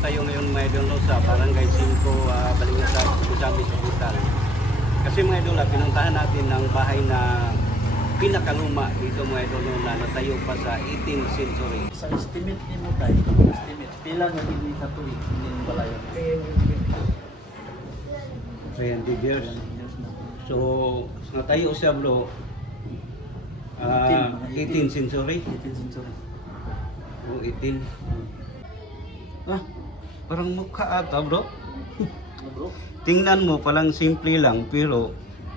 tayo ngayon mga idol no, sa Barangay 5, Balingasa, Kusami, Hospital. Kasi mga idol, pinuntahan natin ang bahay na pinakaluma dito mga idol no, na natayo pa sa 18th century. Sa estimate ni mo tayo, estimate, pila na hindi sa tuwid, hindi yung balayan. 300 years. Years na. So, natayo siya bro, 18th century. 18th century. O 18. Parang mukha ata bro. Bro? Tingnan mo, palang simple lang, pero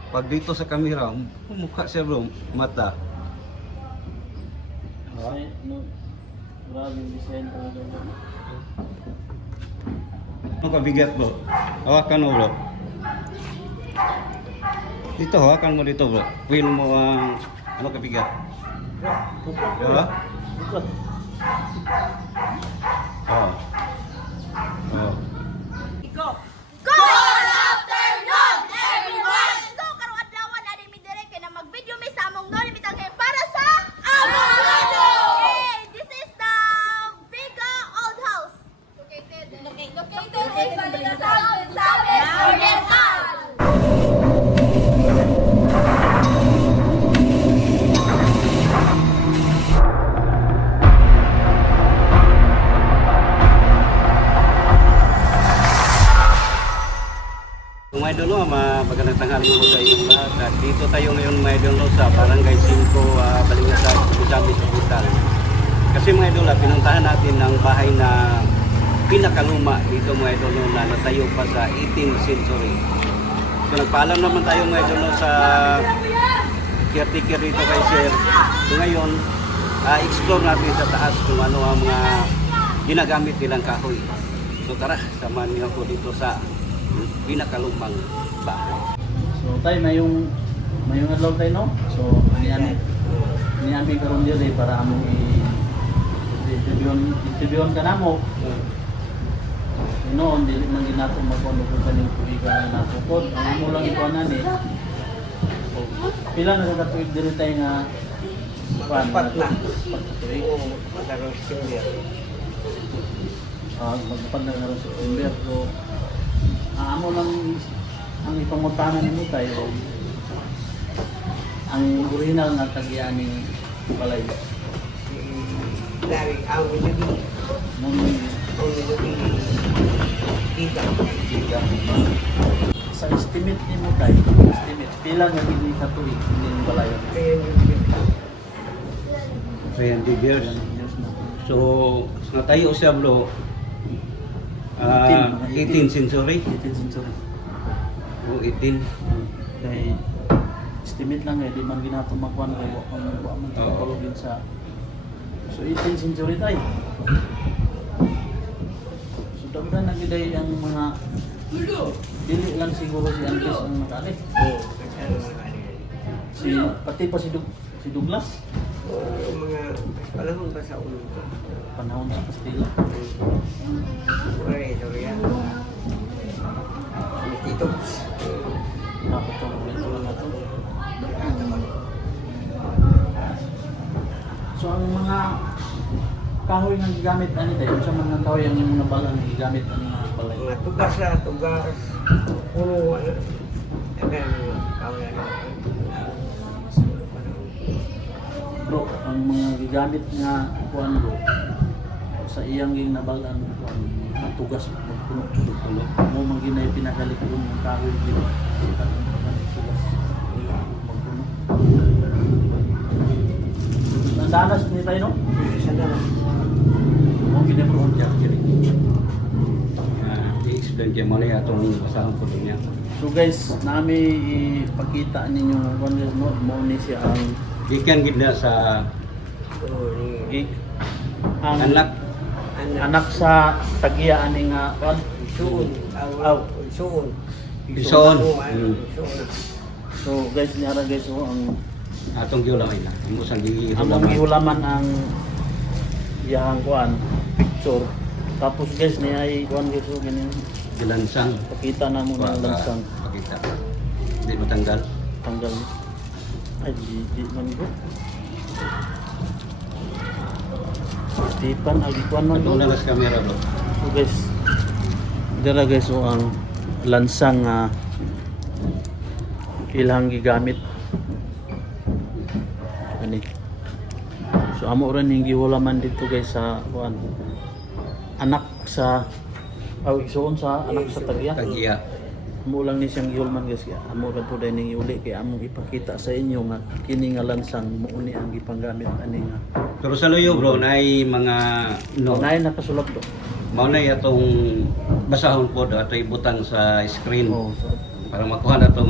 pag dito sa camera, mukha siya bro, mata. Design, no, grabe yung design talaga. Ano kabigat bro? Hawakan mo bro. Dito, hawakan mo dito bro. Feel mo ang ano kabigat. Diba? Bukod. Oh. Oh. Good afternoon, everyone! So, karong adlaw na din mi dire kay na mag-video mi sa among noni bitang para sa among lolo. Hey, this is the Vega Old House. Located in Balingasa, Gonzales Oriental. Mga idol no, magandang tanghali po sa inyong lahat. At dito tayo ngayon mga idol no, sa Barangay 5, Balingasa, Kusami, Hospital. Kasi mga idol, pinuntahan natin ang bahay na pinakaluma dito mga idol no, na natayo pa sa 18th century. So nagpaalam naman tayo mga idol no, sa caretaker dito kay Sir. So ngayon, explore natin sa taas kung ano ang mga ginagamit nilang kahoy. So tara, samahan niyo ako dito sa pinakalumang bahay. So tayo mayong adlaw tayo no. So niambi karon diri para among i-interviewan ka namo. Noon dili man ginato magkuno kung kaning tuigan na napukod. Ang amo lang ikuanan eh. So pila na sa katuig diri tayo nga Apat na. Magpapag na karon sa September. So amo lang ang ipangutanan nimo tayo ang original na tagyan ni balay. Dari awal lagi, Mong awal lagi kita. sa estimate nimo tayo, estimate pila nga hindi sa tuig hindi yung balay. 300 years. Years na. So, natayo siya bro, 18th century. 18th century. O 18. Kay estimate lang eh, di man ginato magkuhan kay wa man Oo. kapalugin sa so 18th century tayo. So daghan na giday ang mga dili lang siguro si Andres ang nakali. Pati pa si Douglas Mga panahon pa sa ulo ko. panahon sa Kastila. Sorry, sorry yan. Tito. Dapat itong kwento lang na to. So ang mga kahoy nga gigamit ani tayo sa mga kahoy ang mga balang gigamit ani mga balay. Mga tugas na, tugas. Puno. Akan, kawalan na. Bro, ang mga gigamit nga kuan bro sa iyang ging nabalan kuan matugas magpuno-puno mo man ginay pinakalikod ng kahoy dito. Tugas magpuno. Nandanas ni tayo no? Sana na. Mo ginay bro ang kiri. I-explain kayo mali atong basahan po niya. So guys, nami ipakita ninyo kuan guys mo ni siya ang Ikan gina sa ang anak. anak sa tagiya ani nga kuan Suun. Aw. Suun. Ison. Suun. So guys, niara guys so ang Atong giulamay na. Imo sang among gihulaman ang iyang kuan picture. Tapos guys ni ay kuan guys so ganyan. gilansang. Pakita na mo ng lansang Pakita. Hindi matanggal. tanggal. Ay di man bro. Stipan ay kuan man Ito bro. na sa camera bro. So guys, Dara guys, so ang lansang ilang gigamit ani. So amo rin yung gihulaman dito guys sa kuan. Anak sa igsoon sa anak sa tagya. Tagiya. Amo lang ni siyang gihulaman guys. Amo ra pud ning iuli kay among ipakita sa inyo nga kini nga lansang muuni ang gipanggamit ani nga. Pero sa luyo bro, nay mga no, Nay nakasulat do. mao na atong basahon po do ato ibutang sa screen Oh, so para makuha na itong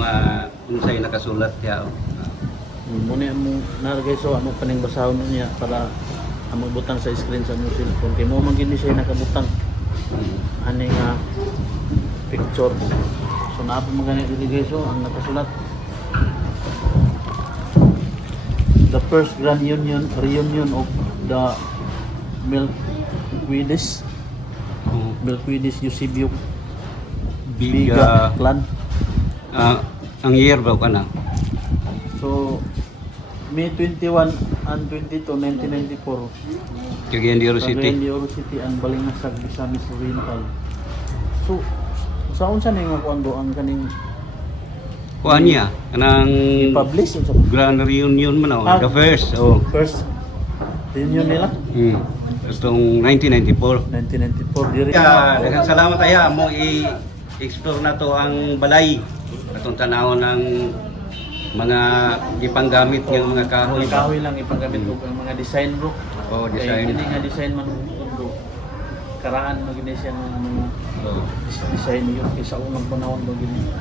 unsay nakasulat kaya. muna mo na guys, so amo paning basahon niya para amo butang sa screen sa mo cellphone kay mo man gini siya nakabutang ani nga picture. So naa pa magani dili guys, so ang nakasulat the first grand reunion of the Milquidis Eusebio Biga clan. Ang year ba ka na? So May 21 and 22, 1994 Cagayan de Oro Cagayan City. de Oro City ang Balingasag, Misamis Oriental. So saan sa ning kuan do ang kaning Kuan niya kanang i-publish unsa grand reunion man the first. Oh. first reunion nila Itong 1994. 1994 diri. Daghang salamat aya mo i-explore na to ang balay. Atong tanawon ng mga gipanggamit ng mga kahoy. Mga kahoy lang ipagamit ko ang mga design bro. Oh, Kay design. kini nga design man bro. Karaan magini siya ng mga Oh. design yun isa unang panahon do gini.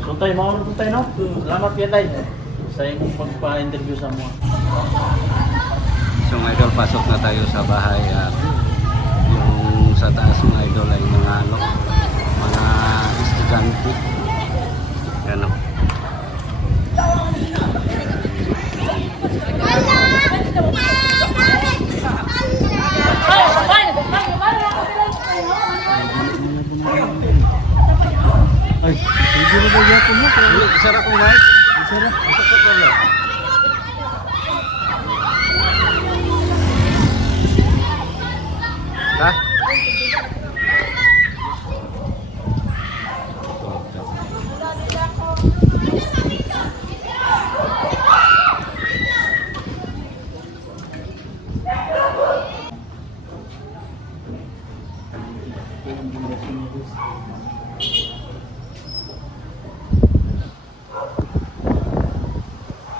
So tayo mao to tayo no. Salamat kay tay. Sa imong pagpa-interview sa mo. So mga idol, pasok na tayo sa bahay. Yung sa taas mga idol ay mga mga estudyante. Yan o. Ay, hindi na ba yapon mo? Isara kong mic. Isara. Isara ko lang. Ha?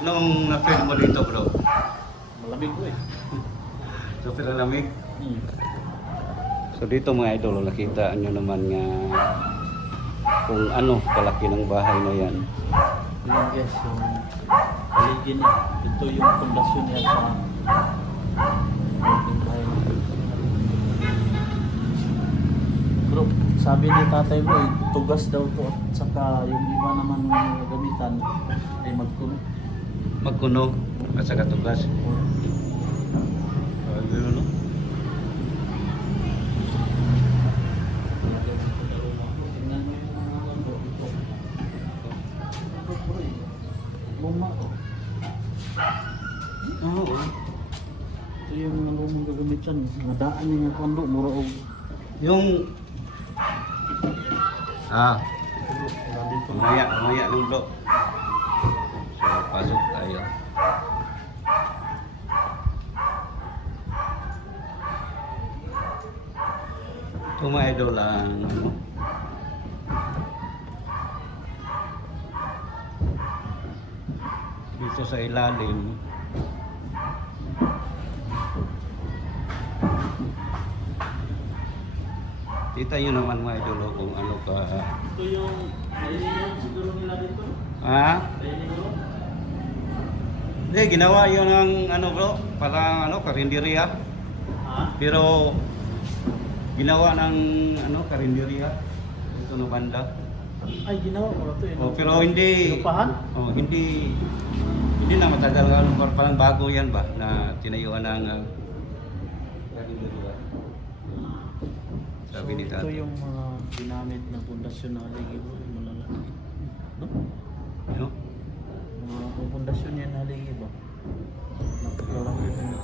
Nung na-feel mo dito bro, Malamig ko eh. super lamig. So dito mga idol, nakita nyo naman nga kung ano kalaki ng bahay na yan. Yan guys, yung paligid niya. Ito yung pundasyon niya sa ating bahay. Bro, sabi ni tatay mo, tugas daw to at saka yung iba naman ng gamitan ay magkuno. Magkuno at saka tugas. Ano? Tingnan mo yung mga ano, ito. Ito bro eh. Luma to. Oo. Ito yung mga lumang gagamitan. Nadaan niya nga kondo, mura o. Yung Dito. mamaya ng bro. So pasok tayo. Ito mga idol ang ano, dito sa ilalim kita nyo naman mga idol kung ano ka Ito yung naiiniyan siguro nila dito. ha? Naiiniyan. Hindi, ginawa yun ng ano bro, parang ano, karinderiya. Ha? Pero ginawa ng ano, karinderiya. Ito na banda. Ay, ginawa ko na ito eh. Oh, pero hindi Inupahan? oh, hindi na matagal ano, parang bago yan ba na tinayuan ng karinderiya. Sabi ni Ito tatay. yung mga ginamit ng pundasyon na haligi bro, yung malalaki. No? Ano? Mga pundasyon yan haligi ba? Napakalaki na.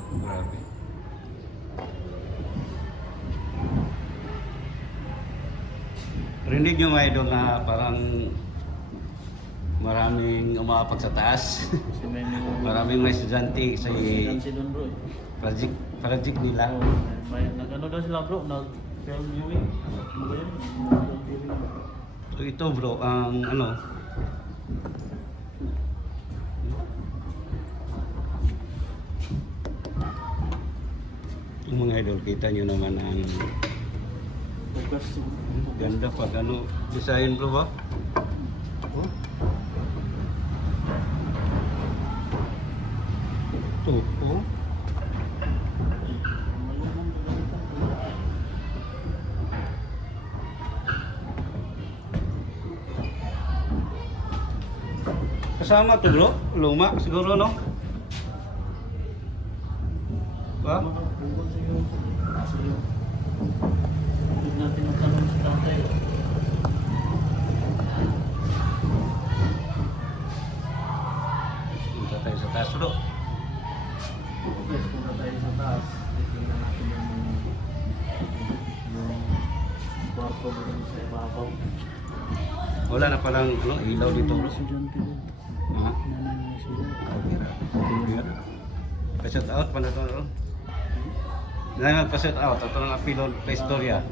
Rinig nyo mga idol na parang maraming umapag sa taas. Kasi may mga Maraming mga estudyante sa si doon bro. project nila. May nag-ano daw sila bro, nag-film viewing. Ano ba yun? Nag-film viewing. So ito bro, ang ano, yung mga idol, kita nyo naman ang Focus. ganda pag ano, design bro ba? Oh. Ito, oh. Kasama to bro, luma siguro no? Ba? Huwag natin magtanong sa tatay. Punta tayo sa taas bro. Okay, punta tayo sa taas. Tingnan natin yung kwarto doon sa ibabaw. Wala na palang ano, ilaw dito bro. Estudyante doon. Ha? Nanay ng estudyante. Pa-shout out pa na to bro. Na pa-shout out, ito ng apilon pa istorya.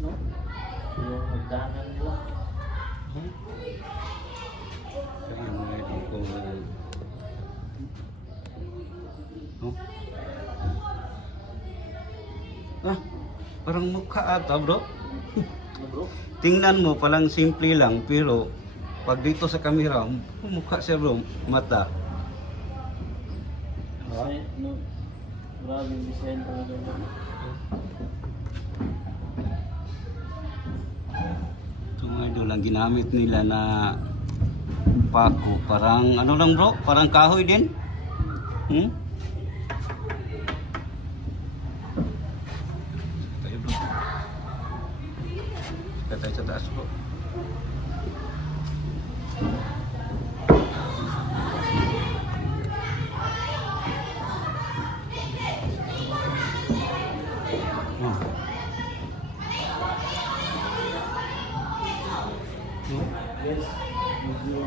No? Yung hagdanan nila. Ayun, mga idol ko. No? Ah, parang mukha ata bro. Ano bro? Tingnan mo, palang simple lang, pero pag dito sa camera, mukha siya bro, mata. Kasi, no, grabe yung design talaga bro. Ito mga idol, ang ginamit nila na pako, parang ano lang bro, parang kahoy din. Hmm? Tayo bro. Tayo sa taas bro. Yes, medyo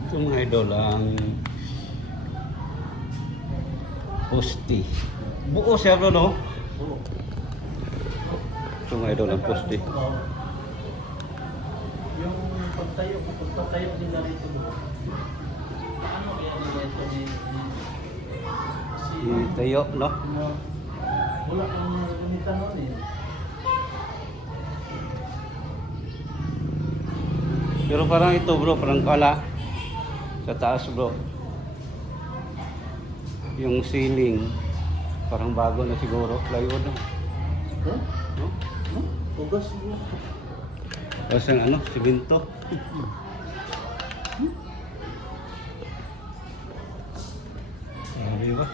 Ito mga idol, ang poste. Buo siya bro, no? Oo. Ito mga idol, ang poste. Yung pagtayo nila rito bro. Paano kaya nila ito ni Tayo, no? wala kang gamitan nun eh. Pero parang ito bro, parang kala sa taas bro. Yung ceiling, parang bago na siguro. Plywood no? Huh? No? No? Tugas bro. Tapos ang ano, simento. Sabi ba?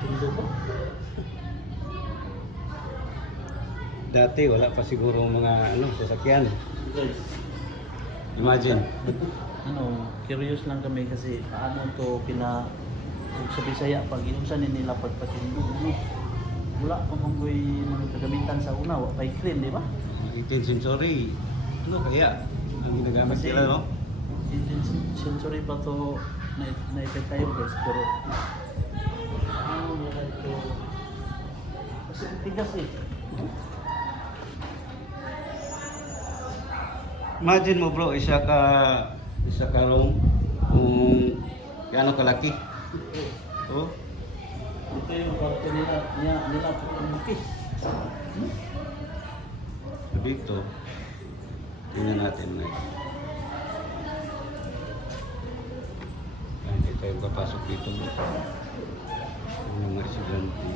Tundo ba? Dati wala pa siguro mga ano, sasakyan. Guys, Imagine. curious lang kami kasi paano to kung sa Bisaya pag inusan nila pagpatindog wala pa manggoy mga kagamitan sa una wa pay clean di ba? 18th century. Ano kaya ang ginagamit Kasi- nila, no? 18th century pa to na tayo guys pero ano nila ito kasi tigas eh. Imagine mo bro, isa ka room kung gaano kalaki. Oh, Ito yung kwarto nila pagkamuki. dito. Tingnan natin na. Hindi tayo papasok dito bro. Yung mga estudyante.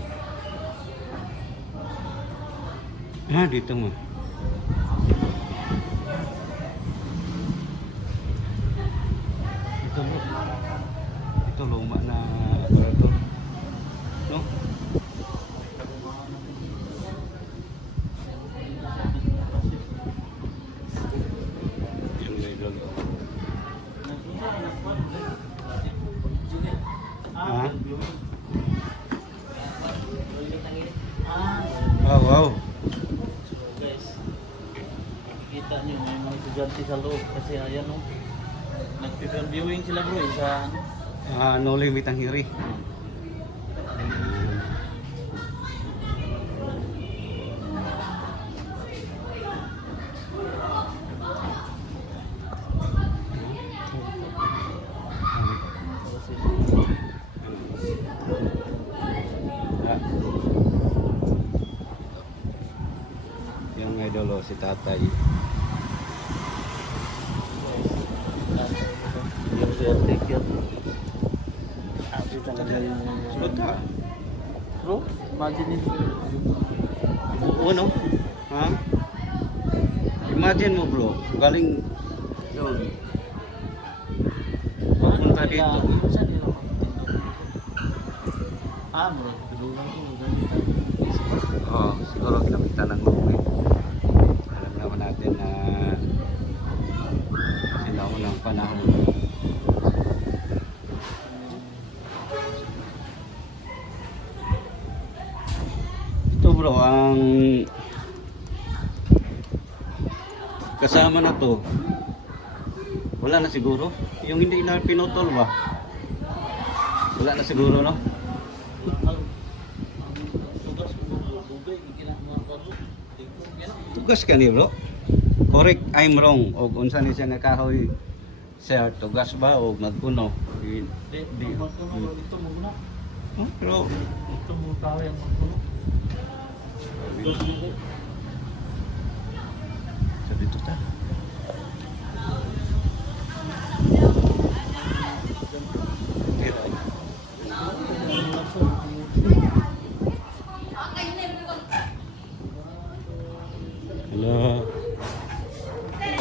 Ah, dito mo. Ito bro. Ito luma na aparato. No? Ah, Wow, wow. so guys, kita nyo may mga estudyante sa loob kasi ayan o. Nag-film viewing sila bro, isa ano. No limit ang hiri. Ah. Yung may dolo si tatay. Yung take yun. Happy talaga yung... Bata. Bro, imagine it. Oo, no? Ha? Imagine mo bro, galing yun. Pupunta dito. Saan nila makatindog? Ah, bro, tulungan ko. Oo, siguro kinamitan ng lumi. Alam naman natin na sinaunang panahon. Ito bro, ang kasama na to, wala na siguro. Yung hindi na pinutol ba? Wala na siguro, no? Tugas ka ni bro. Correct, I'm wrong. O unsa ni siya nakahoy sir, tugas ba o magkuno? Di magpuno, ito muna. Oh, pero Ito muna tao yung magpuno. sa dito ta. Hello.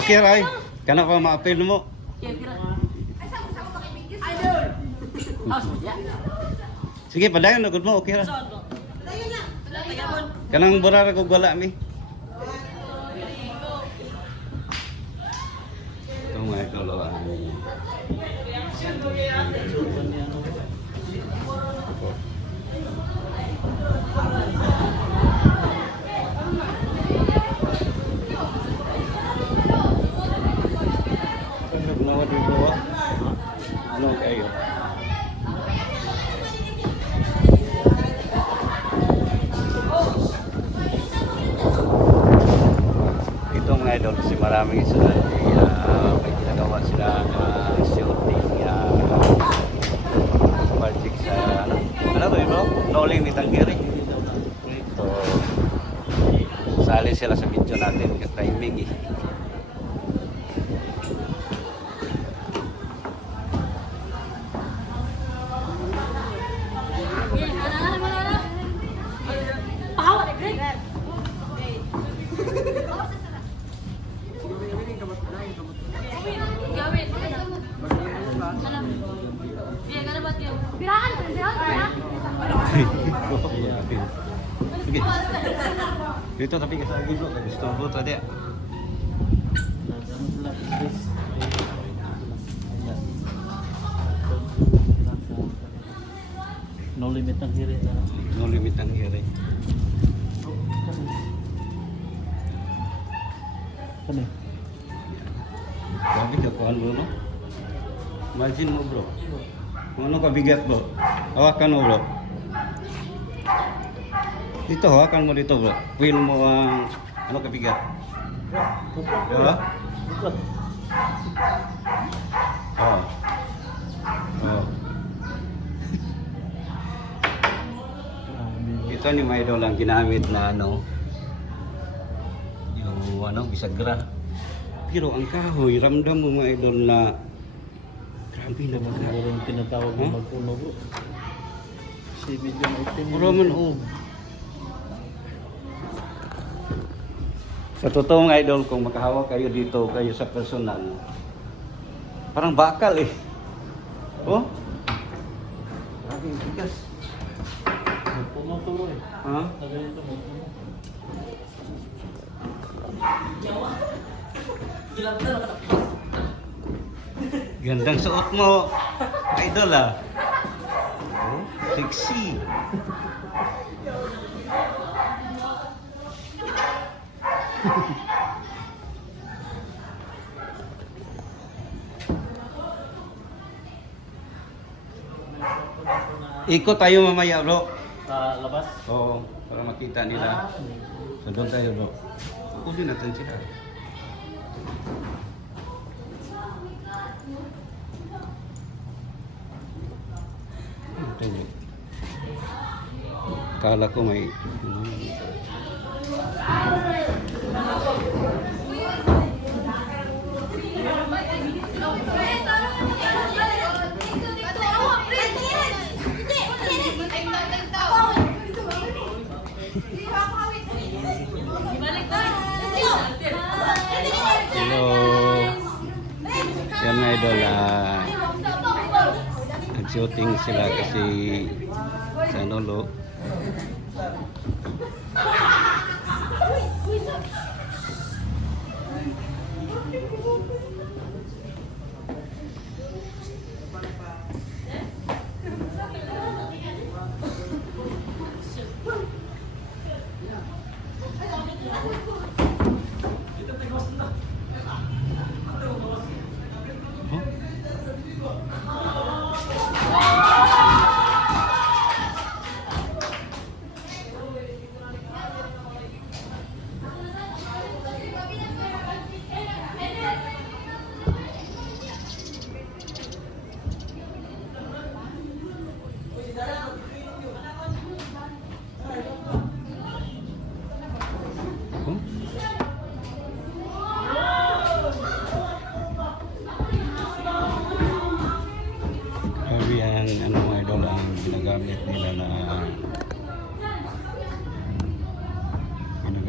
Okay, Ray. Kana pa ma-appeal mo. Sige, padayon na gud mo. Okay ra. Kanang burara kog wala mi. Ito mga idolo. Ano dito? Ano kayo? Ito mga idol kasi maraming sila may ginagawa sila na shooting project sa ano to bro? No limit ang giri. So sali sila sa video natin kasi timing eh. Sige. Dito tapi ka sa gilid ko. Gusto ko tadi. No limit ang hiri. No limit ang hiri. Kani? Grabe ka kuhan bro, no? Imagine mo bro. Kung ano kabigat bro. Hawakan mo bro. Dito hawakan mo dito bro. Feel mo ang ano kabigat. Diba? Oh. Oh. Ito ni mga idol ang ginamit na ano. Yung ano, bisagra. Pero ang kahoy, ramdam mo mga idol na grabe na baga. Siguro yung tinatawag Huh? ng magpuno bro. Si medyo maitim. Puro man og. Sa totoo mga idol, kung makahawak kayo dito, kayo sa personal, parang bakal eh. Oh? Grabe yung tigas. Magpuno to bro eh. Ha? Tagayin to magpuno. Gandang suot mo, idol ah. Oh? Sexy. Ikot tayo mamaya, bro. Sa labas. Oo, para makita nila. So doon tayo, bro. Kunin natin sila. Tayo. Kala ko may... Hello. Yan mga idol, nag-shooting sila kasi sa Nolo. Grabe ang ano mga idol ang ginagamit nila na ano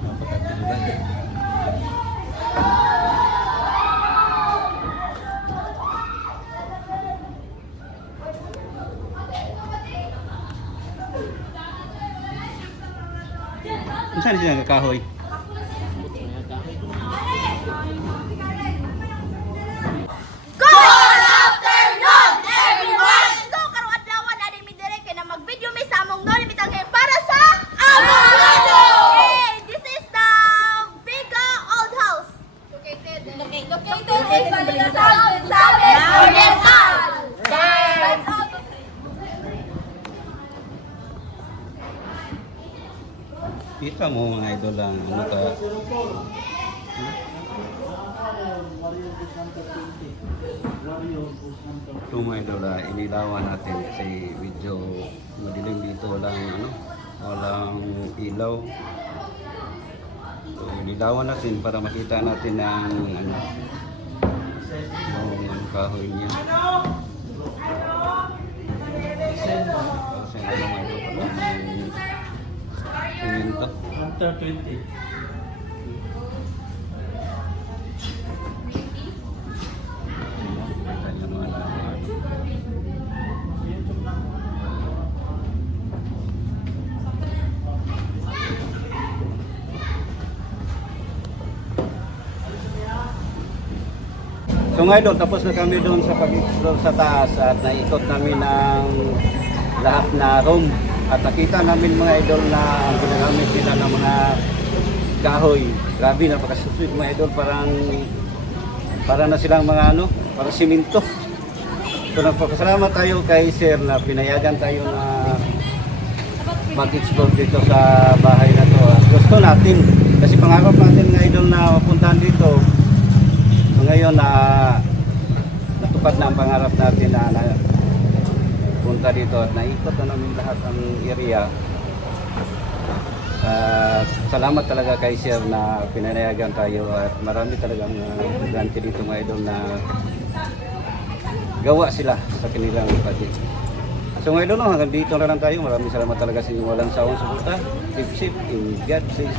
napakatulad. Saan sila nagkakahoy? Good afternoon, everyone! So, karong adlaw na din mi dire kay na mag-video mi sa among no limitang para sa among lado. Hey, this is the Vega Old House. Located in Baligasag, Sabes Oriental. Yes. Kita mo mga idol ang ano ka. Ito mga idol, inilawan natin kasi medyo madilim dito, walang ilaw. So inilawan natin para makita natin ang yung kahoy niya. Kasi ano mga idol, simento. After 20. So nga idol, tapos na kami doon sa pag-explore sa taas at naikot namin ang lahat na room at nakita namin mga idol na ang ginagamit nila ng mga kahoy. Grabe, napakasulit mga idol, parang na silang mga parang simento. So nagpapasalamat tayo kay Sir na pinayagan tayo na mag-explore dito sa bahay na to. Gusto natin, kasi pangarap natin mga idol na mapuntahan dito. So ngayon natupad na ang pangarap natin na punta dito at naikot na namin lahat ang area. Salamat talaga kay Sir na pinayagan tayo at marami talagang estudyante dito mga idol na gawa sila sa kanilang project. So mga idol, hanggang dito na lang tayo. Maraming salamat talaga sa inyong walang sawang suporta. Keep safe in God says.